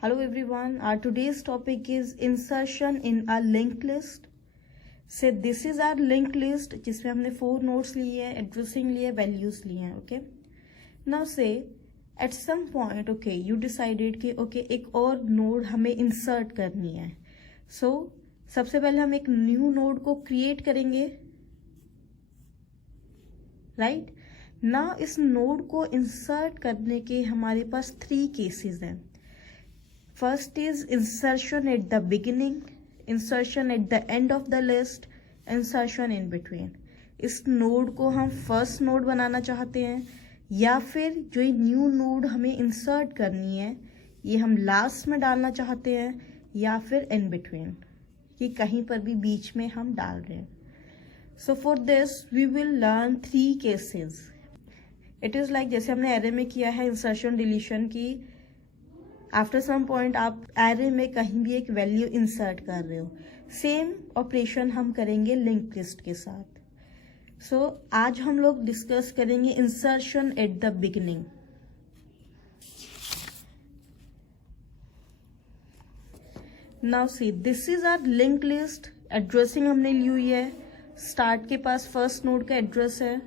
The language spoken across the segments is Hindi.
Hello everyone, our today's topic is insertion in a linked list. Say this is our linked list जिसमें हमने 4 nodes लिए हैं, addressing लिए, values लिए हैं, okay? Now say at some point, okay, you decided कि okay एक और node हमें insert करनी है. So सबसे पहले हम एक new node को create करेंगे, right? Now इस node को insert करने के हमारे पास 3 cases हैं. First is insertion at the beginning, insertion at the end of the list, insertion in between. इस नोड को हम फर्स्ट नोड बनाना चाहते हैं या फिर जो ये न्यू नोड हमें इंसर्ट करनी है ये हम लास्ट में डालना चाहते हैं या फिर इन बिटवीन, कि कहीं पर भी बीच में हम डाल रहे हैं. So for this we will learn 3 cases. It is like जैसे हमने एरे में किया है इंसर्शन डिलीशन की. आफ्टर सम पॉइंट आप एरे में कहीं भी एक वैल्यू इंसर्ट कर रहे हो, सेम ऑपरेशन हम करेंगे लिंक लिस्ट के साथ. सो आज हम लोग डिस्कस करेंगे insertion at the beginning. Now see this is our link list. Addressing हमने ली हुई है. स्टार्ट के पास फर्स्ट नोड का एड्रेस है.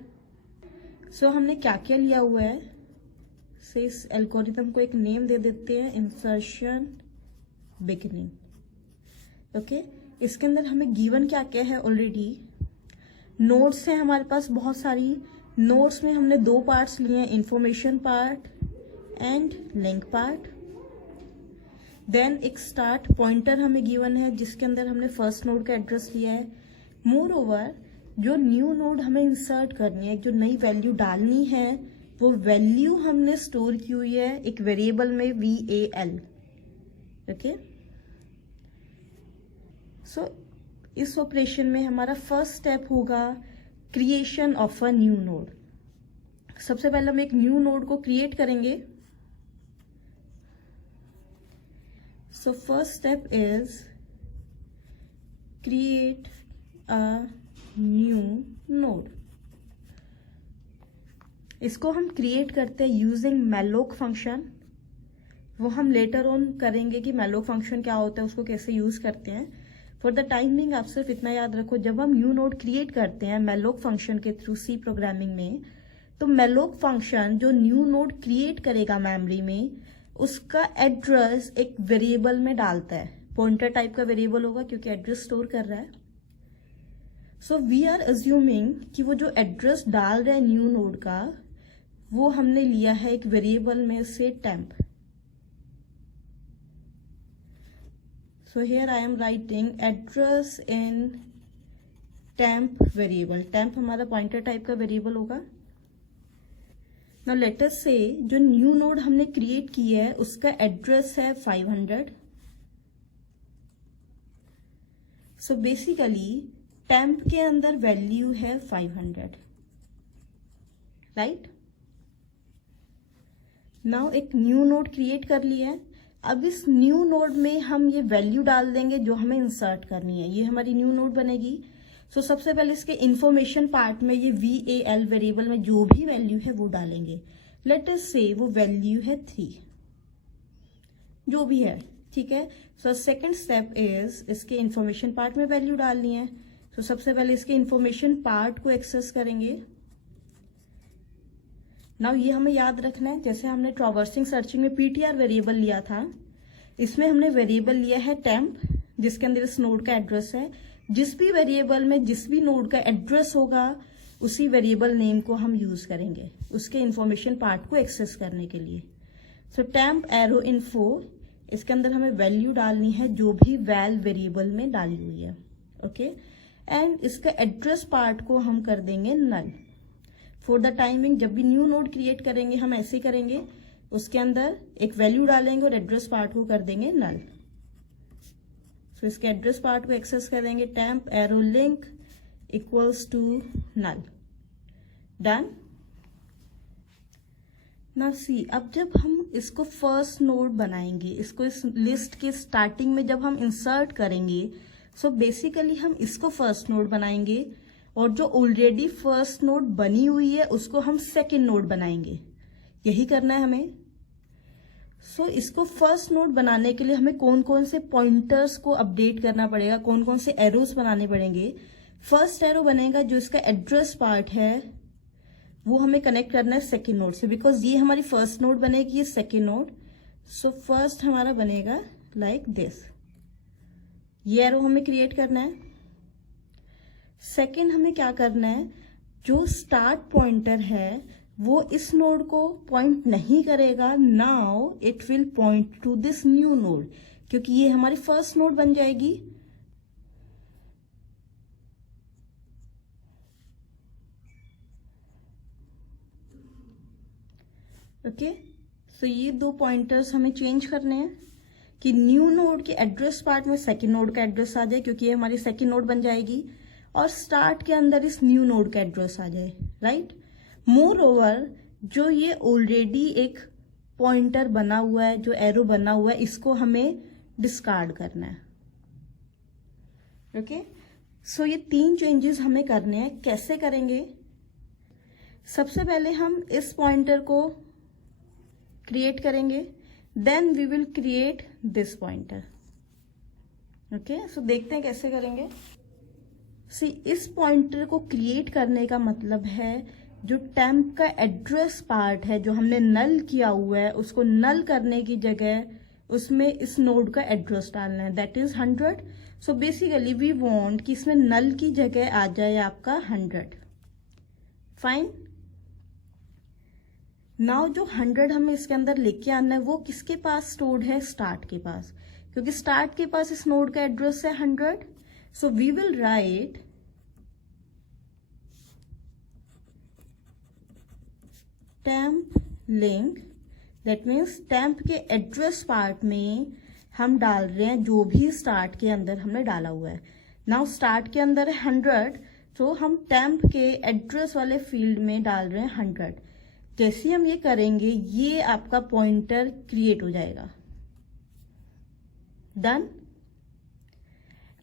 सो हमने क्या क्या लिया हुआ है, से इस एल्गोरिथम को एक नेम दे देते हैं, इंसर्शन बिगिनिंग. ओके, इसके अंदर हमें गिवन क्या क्या है ऑलरेडी. नोड्स हैं हमारे पास बहुत सारी. नोड्स में हमने 2 पार्ट्स लिए हैं, information part and link part. Then एक स्टार्ट पॉइंटर हमें गिवन है जिसके अंदर हमने फर्स्ट नोड का एड्रेस लिया है. मोर ओवर जो न्यू नोड हमें इंसर्ट करनी है, जो नई वैल्यू डालनी है, वो वैल्यू हमने स्टोर की हुई है एक वेरिएबल में VAL. ओके, सो इस ऑपरेशन में हमारा फर्स्ट स्टेप होगा creation of a new node. सबसे पहले हम एक न्यू नोड को क्रिएट करेंगे. So first step is create a new node. इसको हम क्रिएट करते हैं यूजिंग मैलोक फंक्शन. वो हम लेटर ऑन करेंगे कि मैलोक फंक्शन क्या होता है, उसको कैसे यूज करते हैं. फॉर द टाइमिंग आप सिर्फ इतना याद रखो, जब हम न्यू नोड क्रिएट करते हैं मैलोक फंक्शन के थ्रू सी प्रोग्रामिंग में, तो मैलोक फंक्शन जो न्यू नोड क्रिएट करेगा मेमोरी में, उसका एड्रेस एक वेरिएबल में डालता है. पॉइंटर टाइप का वेरिएबल होगा क्योंकि एड्रेस स्टोर कर रहा है. सो वी आर अज्यूमिंग कि वो जो एड्रेस डाल रहा है न्यू नोड का, वो हमने लिया है एक वेरिएबल में से temp. So here I am writing address in temp variable. Temp हमारा पॉइंटर टाइप का वेरिएबल होगा. नाउ लेट अस से जो न्यू नोड हमने क्रिएट की है उसका एड्रेस है 500. सो बेसिकली टेम्प के अंदर वैल्यू है 500, राइट. नाउ एक न्यू नोड क्रिएट कर लिया है. अब इस न्यू नोड में हम ये वैल्यू डाल देंगे जो हमें इंसर्ट करनी है. ये हमारी न्यू नोड बनेगी. सो सबसे पहले इसके इंफॉर्मेशन पार्ट में ये VAL वेरिएबल में जो भी वैल्यू है वो डालेंगे. लेट अस से वो वैल्यू है 3, जो भी है, ठीक है. सो सेकंड स्टेप इज इसके इंफॉर्मेशन पार्ट में वैल्यू डालनी है. तो सबसे पहले इसके इंफॉर्मेशन पार्ट को एक्सेस करेंगे. नाउ ये हमें याद रखना है, जैसे हमने ट्रैवर्सिंग सर्चिंग में PTR वेरिएबल लिया था, इसमें हमने वेरिएबल लिया है टेम्प जिसके अंदर इस नोड का एड्रेस है. जिस भी वेरिएबल में जिस भी नोड का एड्रेस होगा उसी वेरिएबल नेम को हम यूज करेंगे उसके इंफॉर्मेशन पार्ट को एक्सेस करने के लिए. सो टेम्प एरो इन्फो, इसके अंदर हमें वैल्यू डालनी है जो भी वैल वेरिएबल में डाली हुई है. ओके, एंड इसका एड्रेस पार्ट को हम कर देंगे नल. फॉर द टाइमिंग जब भी न्यू नोड क्रिएट करेंगे हम ऐसे ही करेंगे, उसके अंदर एक वैल्यू डालेंगे और एड्रेस पार्ट को कर देंगे नल. सो इसके एड्रेस पार्ट को एक्सेस करेंगे temp arrow link equals to null. Done. Now see अब जब हम इसको फर्स्ट नोड बनाएंगे, इसको इस लिस्ट के स्टार्टिंग में जब हम इंसर्ट करेंगे, सो बेसिकली हम इसको फर्स्ट नोड बनाएंगे और जो ऑलरेडी फर्स्ट नोड बनी हुई है उसको हम सेकंड नोड बनाएंगे. यही करना है हमें. सो इसको फर्स्ट नोड बनाने के लिए हमें कौन कौन से पॉइंटर्स को अपडेट करना पड़ेगा, कौन कौन से एरोज बनाने पड़ेंगे। फर्स्ट एरो बनेगा जो इसका एड्रेस पार्ट है वो हमें कनेक्ट करना है सेकेंड नोड से, बिकॉज ये हमारी फर्स्ट नोड बनेगी, ये सेकेंड नोड। सो फर्स्ट हमारा बनेगा लाइक दिस, ये एरो हमें क्रिएट करना है। सेकेंड हमें क्या करना है, जो स्टार्ट पॉइंटर है वो इस नोड को पॉइंट नहीं करेगा, now it will point two this new node, क्योंकि ये हमारी फर्स्ट नोड बन जाएगी। ओके, सो ये दो पॉइंटर्स हमें चेंज करने हैं कि न्यू नोड के एड्रेस पार्ट में सेकेंड नोड का एड्रेस आ जाए, क्योंकि ये हमारी सेकेंड नोड बन जाएगी, और स्टार्ट के अंदर इस न्यू नोड का एड्रेस आ जाए, राइट। मोर ओवर जो ये ऑलरेडी एक पॉइंटर बना हुआ है, जो एरो बना हुआ है, इसको हमें डिस्कार्ड करना है। ओके, सो ये तीन चेंजेस हमें करने हैं। कैसे करेंगे, सबसे पहले हम इस पॉइंटर को क्रिएट करेंगे, then we will create this pointer. Okay, so देखते हैं कैसे करेंगे। सी, इस पॉइंटर को क्रिएट करने का मतलब है जो टेम्प का एड्रेस पार्ट है जो हमने नल किया हुआ है, उसको नल करने की जगह उसमें इस नोड का एड्रेस डालना है, that is 100। So basically we want कि इसमें नल की जगह आ जाए आपका 100। फाइन, नाउ जो 100 हमें इसके अंदर लेके आना है वो किसके पास स्टोर्ड है, स्टार्ट के पास, क्योंकि स्टार्ट के पास इस नोड का एड्रेस है 100। So we will write temp link, that means temp के एड्रेस पार्ट में हम डाल रहे हैं जो भी स्टार्ट के अंदर हमने डाला हुआ है। नाउ स्टार्ट के अंदर है 100, तो हम टेम्प के एड्रेस वाले फील्ड में डाल रहे हैं 100। जैसे हम ये करेंगे ये आपका पॉइंटर क्रिएट हो जाएगा। डन।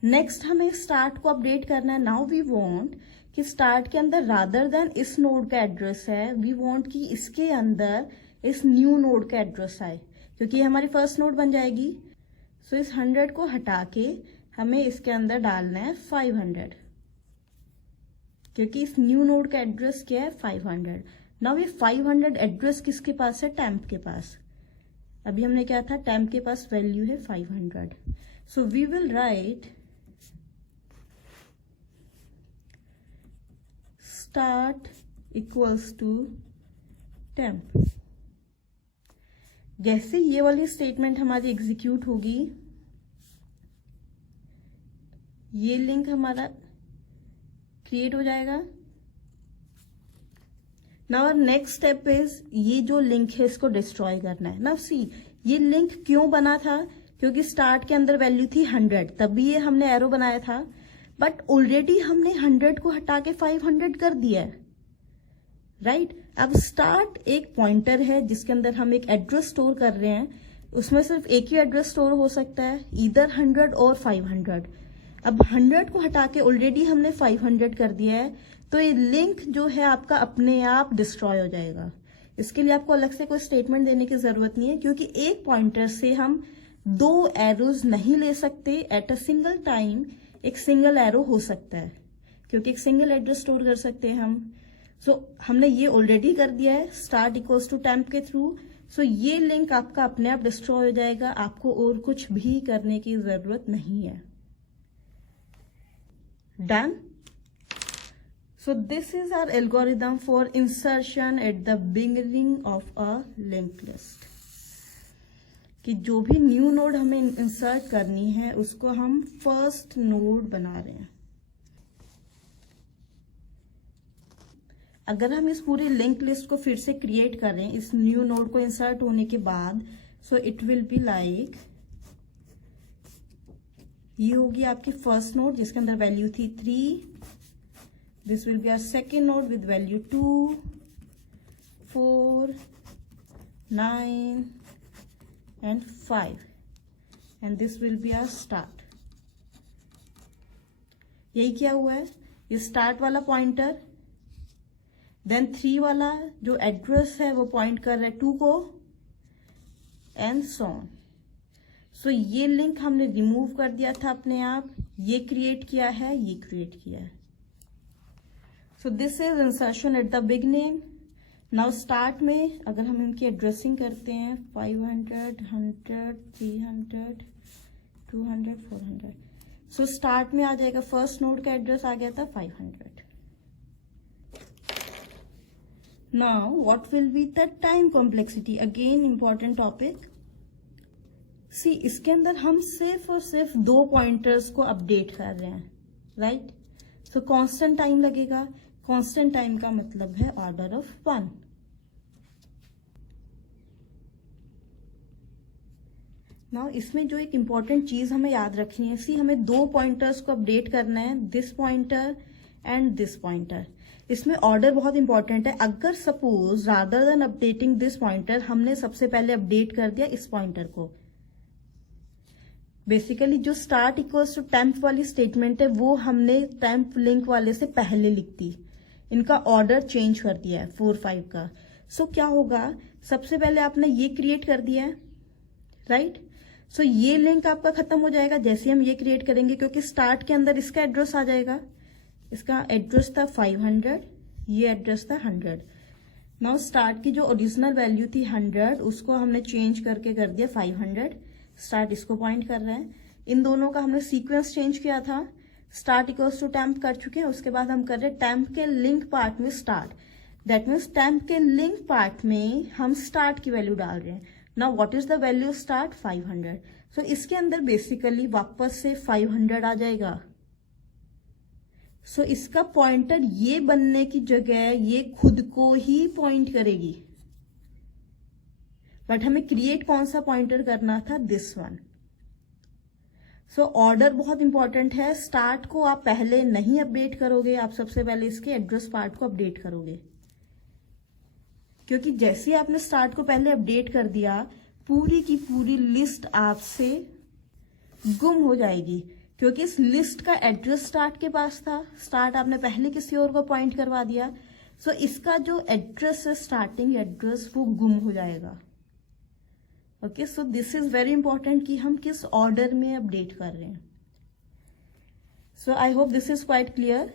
नेक्स्ट हमें स्टार्ट को अपडेट करना है। नाउ वी वांट कि स्टार्ट के अंदर रादर देन इस नोड का एड्रेस है, वी वांट कि इसके अंदर इस न्यू नोड का एड्रेस आए, क्योंकि ये हमारी फर्स्ट नोड बन जाएगी। सो इस 100 को हटा के हमें इसके अंदर डालना है 500, क्योंकि इस न्यू नोड का एड्रेस क्या है, 500। नाउ ये 500 एड्रेस किसके पास है, टेम्प के पास। अभी हमने क्या था, टेम्प के पास वैल्यू है 500। So we will write start equals to temp. जैसे ये वाली स्टेटमेंट हमारी एग्जीक्यूट होगी, ये लिंक हमारा क्रिएट हो जाएगा। नाउ नेक्स्ट स्टेप इज ये जो लिंक है इसको डिस्ट्रॉय करना है। नाउ सी, ये लिंक क्यों बना था, क्योंकि स्टार्ट के अंदर वैल्यू थी 100, तभी ये हमने एरो बनाया था, बट ऑलरेडी हमने 100 को हटा के 500 कर दिया है, राइट। अब स्टार्ट एक पॉइंटर है जिसके अंदर हम एक एड्रेस स्टोर कर रहे हैं, उसमें सिर्फ एक ही एड्रेस स्टोर हो सकता है, इधर 100 और 500। अब 100 को हटा के ऑलरेडी हमने 500 कर दिया है, तो ये लिंक जो है आपका अपने आप डिस्ट्रॉय हो जाएगा। इसके लिए आपको अलग से कोई स्टेटमेंट देने की जरूरत नहीं है, क्योंकि एक पॉइंटर से हम 2 एरोज नहीं ले सकते एट अ सिंगल टाइम। एक सिंगल एरो हो सकता है, क्योंकि एक सिंगल एड्रेस स्टोर कर सकते हैं हम। सो हमने ये ऑलरेडी कर दिया है स्टार्ट इक्वल्स टू टेम्प के थ्रू। सो ये लिंक आपका अपने आप डिस्ट्रॉय हो जाएगा, आपको और कुछ भी करने की जरूरत नहीं है। Done. So this is our algorithm for insertion at the beginning of a linked list. कि जो भी न्यू नोड हमें इंसर्ट करनी है उसको हम फर्स्ट नोड बना रहे हैं। अगर हम इस पूरी लिंक लिस्ट को फिर से क्रिएट करें इस न्यू नोड को इंसर्ट होने के बाद, so it will be like, ये होगी आपकी फर्स्ट नोड जिसके अंदर वैल्यू थी 3। This will be our second node with value 2, 4, 9 and 5, and this will be our start. यही क्या हुआ है, ये स्टार्ट वाला पॉइंटर, देन 3 वाला जो एड्रेस है वो पॉइंट कर रहा है 2 को, एंड सो ऑन। सो ये लिंक हमने रिमूव कर दिया था अपने आप, ये क्रिएट किया है, ये क्रिएट किया है। सो this is insertion at the beginning. Now start में अगर हम इनकी एड्रेसिंग करते हैं 500, 100, 300, 200, 400। सो स्टार्ट में आ जाएगा, फर्स्ट नोड का एड्रेस आ गया था 500। Now what will be the time complexity, again important topic. See इसके अंदर हम सिर्फ और सिर्फ 2 पॉइंटर्स को अपडेट कर रहे हैं, राइट। सो कांस्टेंट टाइम लगेगा, कांस्टेंट टाइम का मतलब है ऑर्डर ऑफ 1। नाउ इसमें जो एक इंपॉर्टेंट चीज हमें याद रखनी है, सी हमें 2 पॉइंटर्स को अपडेट करना है, this pointer and this pointer. इसमें ऑर्डर बहुत इंपॉर्टेंट है। अगर suppose rather than updating this pointer हमने सबसे पहले अपडेट कर दिया इस पॉइंटर को, बेसिकली जो स्टार्ट इक्वल्स टू टेम्प वाली स्टेटमेंट है वो हमने टेम्प लिंक वाले से पहले लिख दी, इनका ऑर्डर चेंज कर दिया है 4, 5 का। सो क्या होगा, सबसे पहले आपने ये क्रिएट कर दिया है, राइट। सो ये लिंक आपका खत्म हो जाएगा जैसे हम ये क्रिएट करेंगे, क्योंकि स्टार्ट के अंदर इसका एड्रेस आ जाएगा, इसका एड्रेस था 500, ये एड्रेस था 100। नाउ स्टार्ट की जो ओरिजिनल वैल्यू थी 100 उसको हमने चेंज करके कर दिया 500। स्टार्ट इसको पॉइंट कर रहे हैं, इन दोनों का हमने सीक्वेंस चेंज किया था, स्टार्ट इक्वल्स टू टेम्प कर चुके हैं, उसके बाद हम कर रहे हैं टेम्प के लिंक पार्ट में स्टार्ट। दैट मीन्स टेम्प के लिंक पार्ट में हम स्टार्ट की वैल्यू डाल रहे हैं। Now what is the value start, 500। सो इसके अंदर बेसिकली वापस से 500 आ जाएगा। सो इसका पॉइंटर ये बनने की जगह ये खुद को ही पॉइंट करेगी, बट हमें क्रिएट कौन सा पॉइंटर करना था, दिस वन। सो ऑर्डर बहुत इंपॉर्टेंट है। स्टार्ट को आप पहले नहीं अपडेट करोगे, आप सबसे पहले इसके एड्रेस पार्ट को अपडेट करोगे, क्योंकि जैसे आपने स्टार्ट को पहले अपडेट कर दिया पूरी की पूरी लिस्ट आपसे गुम हो जाएगी, क्योंकि इस लिस्ट का एड्रेस स्टार्ट के पास था, स्टार्ट आपने पहले किसी और को पॉइंट करवा दिया। सो इसका जो एड्रेस है, स्टार्टिंग एड्रेस, वो गुम हो जाएगा। Okay, so this is very important कि हम किस ऑर्डर में अपडेट कर रहे हैं। So I hope this is quite clear.